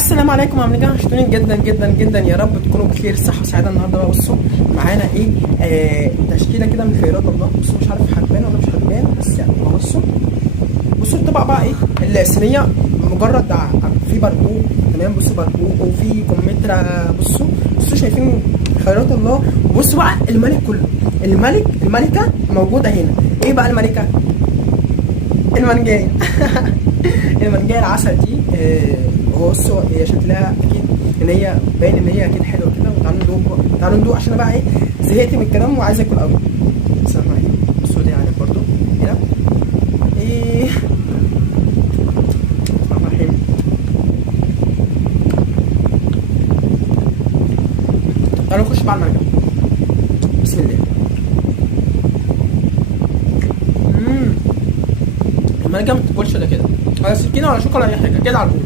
السلام عليكم، عاملين ايه؟ وحشتوني جدا جدا جدا. يا رب تكونوا بخير، صحه وسعاده. النهارده بقى بصوا معانا ايه، تشكيله كده من خيرات الله. بصوا مش عارف هتبان ولا مش هتبان، بس يعني بصوا الطبق بقى ايه، الصينيه مجرد في برقوق، تمام. بصوا برقوق وفي كمثرى. بصوا شايفين خيرات الله. بصوا بقى الملك كله، الملكه موجوده هنا. ايه بقى الملكه؟ المنجايه المنجايه العسل دي. بصوا هي شكلها اكيد ان هي باين ان هي اكيد حلوه كده. تعالوا ندوق عشان انا بقى ايه، زهقت من الكلام وعايز اكل قوي. السلام عليكم. بصوا دي عليك برضو كده ايه. الرحمن الرحيم. تعالوا نخش بقى على المانجا. بسم الله. المانجا ما بتاكلش ولا كده، ولا سكينه ولا شوكه ولا اي حاجه، كده على طول.